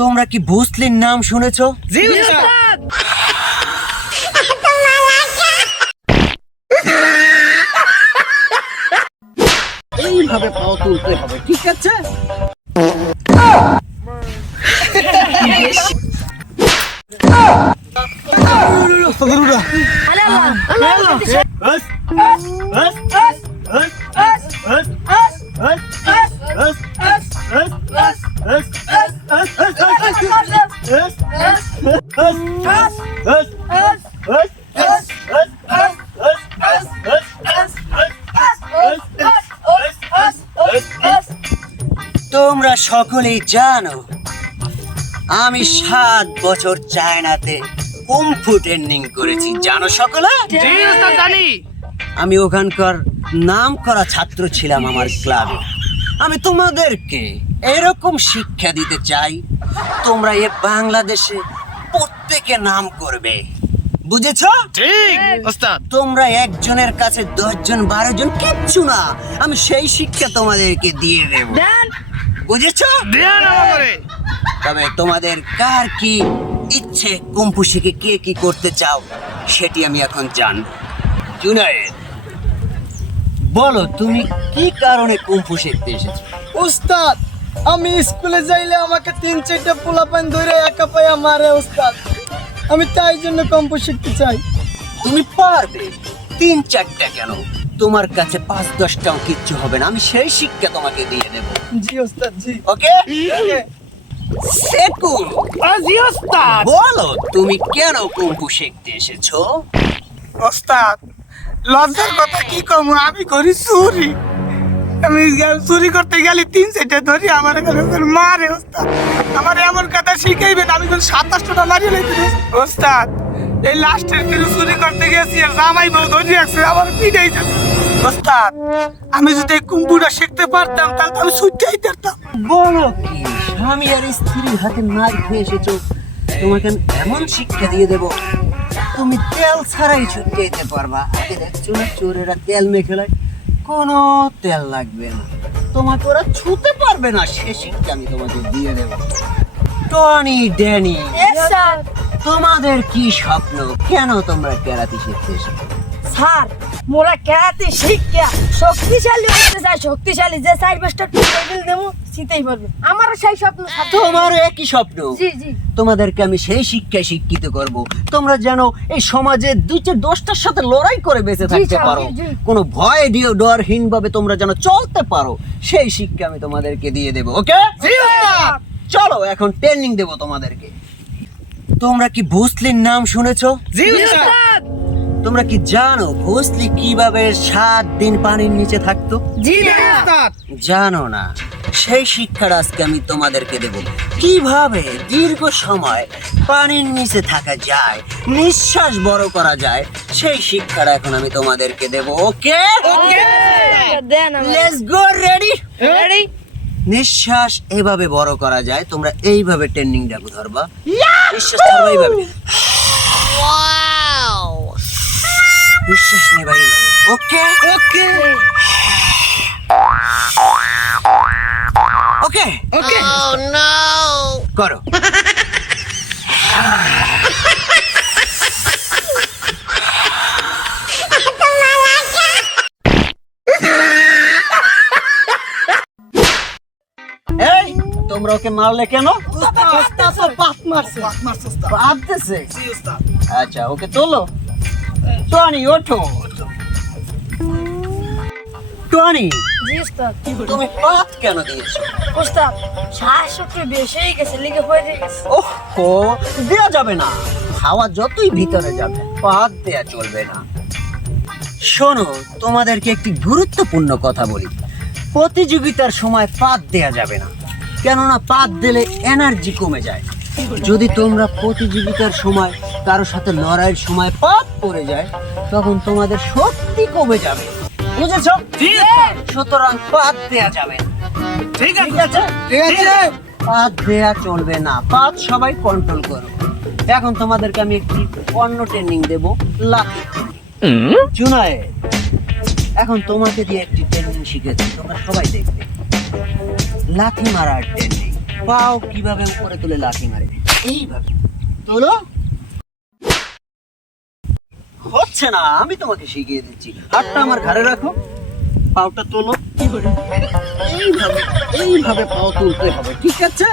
তোমরা কি ভোসলের নাম শুনেছো? জি উস্তাদ। এইভাবে পাও তুলতে হবে, ঠিক আছে? তোমরা সকলেই জানো আমি 7 বছর চায়নাতে কুম্ফু ট্রেনিং করেছি, জানো সকলে? জি উস্তাদ জানি। আমি ওখানকার নামকরা ছাত্র ছিলাম আমার ক্লাবে। আমি তোমাদেরকে এরকম শিক্ষা দিতে চাই, তোমরা এ বাংলাদেশে প্রত্যেকে নাম করবে, বুঝেছো? ঠিক উস্তাদ। তোমরা একজনের কাছে 10 জন 12 জন কিচ্ছু না, আমি সেই শিক্ষা তোমাদেরকে দিয়ে দেব, বুঝেছো? দেন আমারে। তবে তোমাদের কার কি ইচ্ছে, কুম্ফু শিখে কে কি করতে চাও সেটি আমি এখন জানব। জুনায়েদ, বলো তুমি কি কারণে কুম্ফু শিখতে এসেছো? উস্তাদ, আমি স্কুলে যাইলে আমাকে 3-4টা পোলাপান ধরে একা পায়া মারে উস্তাদ। আমি তাই জন্য কম্পু শিখতে চাই। তুমি পারবে, 3-4টা কেন, তোমার কাছে 5-10টাও কিচ্ছু হবে না, আমি সেই শিক্ষা তোমাকে দিয়ে দেব। জি উস্তাদ, জি। ওকে? ওকে। সেকু, জি উস্তাদ। বলো তুমি কেন কুম্ফু শিখতে এসেছো? ওস্তাদ, লজ্জার কথা কি কম, আমি করি চুরি। আমি চুরি করতে গেলে 3-4টা ধরি আমার মারে ওস্তাদ। আমার এমন কথা শিখাইবেন, আমি 27টা মারিয়ে লাইতে ওস্তাদ। এই লাস্টের দিন চুরি করতে গেছি আর জামাই বউ ধরে আছে, আমার পিটাইছে ওস্তাদ। আমি যদি কুম্পুটা শিখতে পারতাম তাহলে তো আমি ছুটতেই পারতাম। বলো কি, স্বামী আর স্ত্রীর হাতে মার খেয়ে এসেছো, তোমাকে আমি এমন শিক্ষা দিয়ে দেব তুমি তেল ছাড়াই ছুটে যেতে পারবা। আগে দেখছো না চোরেরা তেল মেখে লায়, কোনো তেল লাগবে না, তোমাকে ওরা ছুতে পারবে না, সে শিক্ষা আমি তোমাকে দিয়ে দেব। টনি, ড্যানি, তোমাদের কি স্বপ্ন, কেন তোমরা ক্যারাতে শিখতে এসেছো? স্যার, মোরা ক্যারাতে শিক্ষা শক্তিশালী হতে চাই, শক্তিশালী যে 4-5টা টেবিল দেবো জিতেই পারবে। আমারও সেই স্বপ্ন। তোমারও একই স্বপ্ন। জি জি। তোমাদেরকে আমি সেই শিক্ষায় শিক্ষিত করব, তোমরা যেন এই সমাজে 2-10টার সাথে লড়াই করে বেঁচে থাকতে স্যার, পারো, জি। কোনো ভয় দিয়ে ডরহীন ভাবে তোমরা যেন চলতে পারো, সেই শিক্ষা আমি তোমাদেরকে দিয়ে দেব। ওকে? চলো এখন ট্রেনিং দেব তোমাদেরকে। তোমরা কি ভোসলের নাম শুনেছো? জি উস্তাদ। তোমরা কি জানো ভোসলি কিভাবে 7 দিন পানির নিচে থাকতো? জি উস্তাদ। জানো না, সেই শিক্ষাটা আজকে আমি তোমাদেরকে দেব, কিভাবে দীর্ঘ সময় পানির নিচে থাকা যায়, নিঃশ্বাস বড় করা যায়, সেই শিক্ষাটা এখন আমি তোমাদেরকে দেব। ওকে? Then let's go, ready? Ready. নিঃশ্বাস এভাবে বড় করা যায়, তোমরা এইভাবে ট্রেনিংটা ধরবা, নিঃশ্বাস ধরবা এইভাবে, নিঃশ্বাস নেবা এইভাবে। ওকে? ওকে ওকে ওকে। করো। এই তোমরা ওকে মারলে কেন? ওস্তাদ তো বাপ মারছে। ওস্তাদ। ভাবতেছে। জি উস্তাদ। আচ্ছা ওকে তোলো। টনি ওঠো। টনি, জি উস্তাদ। তুমি পাত কেন দিয়েছো? উস্তাদ, শ্বাস একটু বেশি হয়ে গেছে, লিখে পড়ে গেছে। ওহো, দেয়া যাবে না, হাওয়া যতই ভিতরে যাবে পাত দেয়া চলবে না। শোনো, তোমাদেরকে একটি গুরুত্বপূর্ণ কথা বলি, প্রতিযোগিতার সময় পাত দেয়া যাবে না, কেননা পাত দিলে এনার্জি কমে যায়। যদি তোমরা প্রতিযোগিতার সময় কারোর সাথে লড়াইয়ের সময় পাত পড়ে যায়, তখন তোমাদের শক্তি কমে যাবে, বুঝেছো? সুতরাং পাত দেয়া যাবে না। ঠিক ঠিক আছে? পাত দেয়া চলবে না, পাত সবাই কন্ট্রোল করো। এখন তোমাদেরকে আমি একটি অন্য ট্রেনিং দেব, লাঠি। জুনায়েদ, এখন তোমাকে দিয়ে একটি ট্রেনিং শিখেছি, তোমরা সবাই দেখবে, লাঠি মারার ট্রেনিং। পাও কিভাবে উপরে তুলে লাথি মারে, এইভাবে তোলো। হচ্ছে না, আমি তোমাকে শিখিয়ে দিচ্ছি। হাতটা আমার ঘাড়ে রাখো, পাওটা তোলো, এইভাবে এইভাবে পাও তুলতে হবে, ঠিক আছে?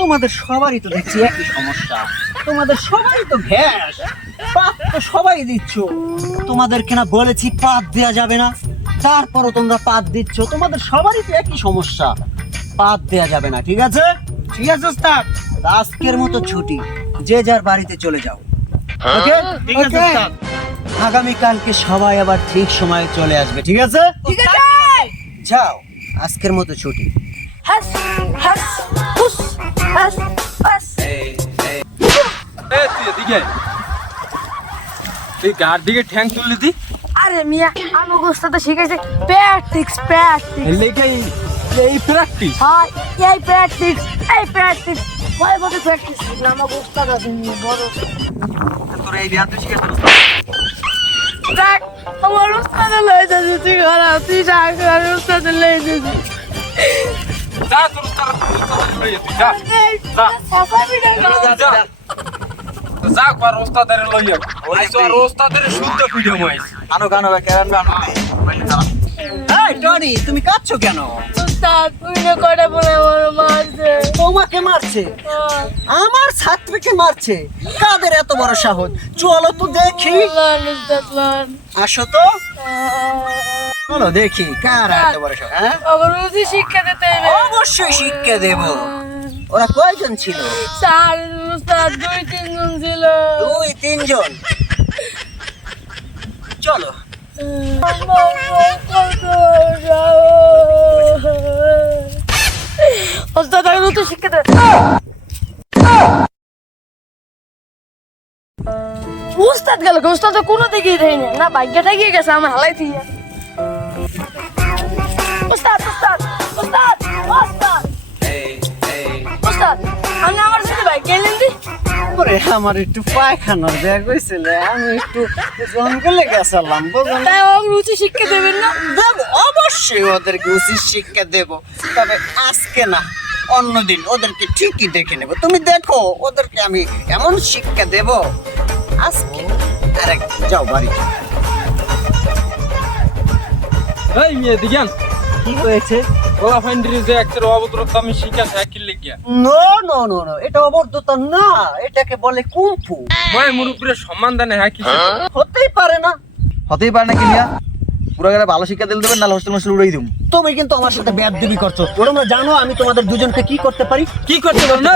তোমাদের সবারই তো দেখছি একই সমস্যা, তোমাদের সবারই তো গ্যাস, পাত তো সবাই দিচ্ছ। তোমাদেরকে না বলেছি পাত দেয়া যাবে না, তারপরও তোমরা পাত দিচ্ছ। তোমাদের সবারই তো একই সমস্যা, পাত দেয়া যাবে না, ঠিক আছে? ঠিক আছে ওস্তাদ। আজকের মতো ছুটি, যে যার বাড়িতে চলে যাও, ওকে? ঠিক আছে ওস্তাদ। আগামীকালকে সবাই আবার ঠিক সময়ে চলে আসবে, ঠিক আছে? ঠিক আছে। যাও, আজকের মতো ছুটি। হাস হাস হুস হাস হাস। তুই এদিকে এই গার দিকে ঠ্যাং তুললি দি আরে মিয়া আমাকে ওস্তাদ শিখাইছে প্র্যাকটিস প্র্যাকটিস। এই প্র্যাকটিস। হ্যাঁ এই প্র্যাকটিস কয় বছর প্র্যাকটিস করলাম আমাকে ওস্তাদ আছে বড়। তোরা এই বিয়ান তো শিখে দেখ আমার ওস্তাদ লয়ে যাচ্ছে, তুই খারাপ, তুই রাখ, আর ওস্তাদ লয়ে যাচ্ছে। যা তোর তার লই তুই যা যা সাফা ভিডিও যা যা কর ওস্তাদের লই আই আইছো আর ওস্তাদের শুদ্ধ ভিডিও মাইস আনো গানো কেরান গানো। এই টনি, তুমি কাঁদছো কেন? ওস্তাদ ভিডিও করে বলে আমার মারছে। তোমাকে মারছে? আমার ছাত্রকে মারছে? কাদের এত বড় সাহস? চলো তো দেখি। ওস্তাদ মান আসো তো, চলো দেখি কার এত বড় সাহস। হ্যাঁ, আমার বুঝি শিক্ষা দিতে হবে। অবশ্যই শিক্ষা দেব। ওরা কয়জন ছিল? স্যার ওস্তাদ 2-3 জন ছিল। 2-3 জন। চলো। ওস্তাদ আমি তো শিক্ষা দেব। ওস্তাদ গেল, ওস্তাদ তো কোনো দিকেই দেয়নি না, ভাগ্যটা গিয়ে গেছে আমার হালাই দিয়ে। ওস্তাদ ওস্তাদ ওস্তাদ ওস্তাদ ওস্তাদ আমি আমার সাথে ভাই গেলেন দি। ওরে আমার একটু পায়খানার ব্যাগ হয়েছিল, আমি একটু জঙ্গলে গেছিলাম, বুঝলেন? তাই আমার রুচি শিক্ষা দেবেন না? দেব, অবশ্যই ওদেরকে উচিত শিক্ষা দেব, তবে আজকে না, অন্যদিন ওদেরকে ঠিকই দেখে নেব। তুমি দেখো ওদেরকে আমি এমন শিক্ষা দেব আজকে। আরেকদিন যাও বাড়ি। এই মেয়ে দিগান কি হয়েছে? ওলা ফাইন্ডারি যে একটা অবদ্রতা আমি শিখা সাইকেল লিখিয়া নো নো নো নো, এটা অবর্ধতা না, এটাকে বলে কুংফু। ভাই মুরুপুরের সম্মান দানে হ্যাঁ কি হতেই পারে না। হতেই পারে না কি মিয়া, পুরো গেলে ভালো শিক্ষা দিলে দেবেন, না হোস্টেল মোস্টেল উড়াই দিব। তুমি কিন্তু আমার সাথে বেয়াদবি করছো। তোমরা জানো আমি তোমাদের দুজনকে কি করতে পারি? কি করতে পারো না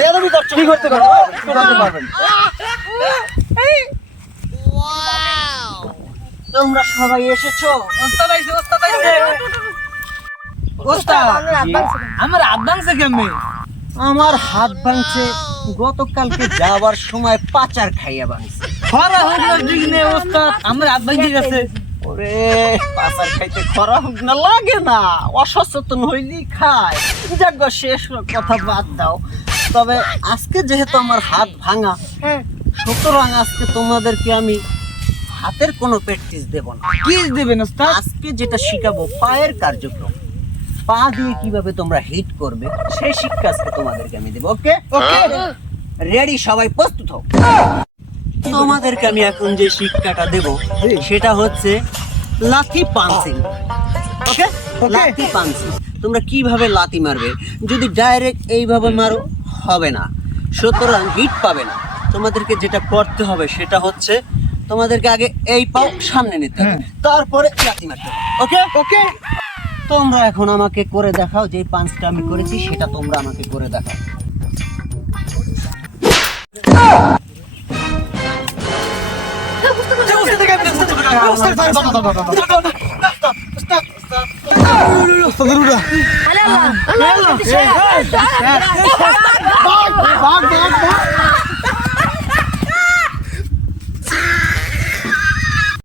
বেয়াদবি করছো, কি করতে পারো? কি করতে পারবেন? তোমরা সবাই এসেছো। ওস্তাদ আইছে ওস্তাদ আইছে ওস্তাদ, আমার হাত ভাঙছে কেমনে? আমার হাত ভাঙছে গতকালকে যাওয়ার সময় পাচার খাইয়া ভাঙছে। খরা হোক না ঠিক নেই ওস্তাদ, আমার হাত ভাঙে গেছে। ওরে পাচার খাইতে খরা হোক না লাগে না, অসচেতন হইলেই খায়। যাক গো, শেষ কথা বাদ দাও। তবে আজকে যেহেতু আমার হাত ভাঙা, সুতরাং আজকে তোমাদেরকে আমি হাতের কোনো প্র্যাকটিস দেব না। কি দিবেন ওস্তাদ? আজকে যেটা শিখাবো পায়ের কার্যক্রম, পা দিয়ে কিভাবে তোমরা হিট করবে সেই শিক্ষা আজকে তোমাদেরকে আমি দেবো। ওকে ওকে, রেডি? সবাই প্রস্তুত হও। তোমাদেরকে আমি এখন যে শিক্ষাটা দেব সেটা হচ্ছে লাথি পাঞ্চিং। ওকে, লাথি পাঞ্চিং। তোমরা কিভাবে লাথি মারবে, যদি ডাইরেক্ট এইভাবে মারো হবে না, সুতরাং হিট পাবে না। তোমাদেরকে যেটা করতে হবে সেটা হচ্ছে তোমাদেরকে আগে এই পাও সামনে নিতে হবে, তারপরে লাথি মারতে হবে। ওকে ওকে, তোমরা এখন আমাকে করে দেখাও, যে পাঁচটা আমি করেছি সেটা তোমরা আমাকে করে দেখাও। আল্লাহ আল্লাহ